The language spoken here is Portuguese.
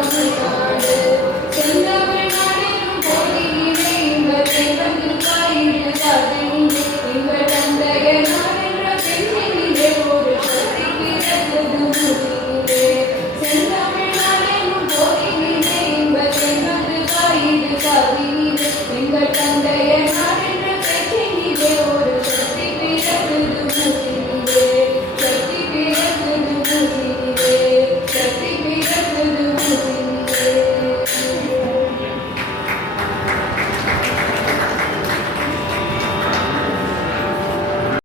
Amém.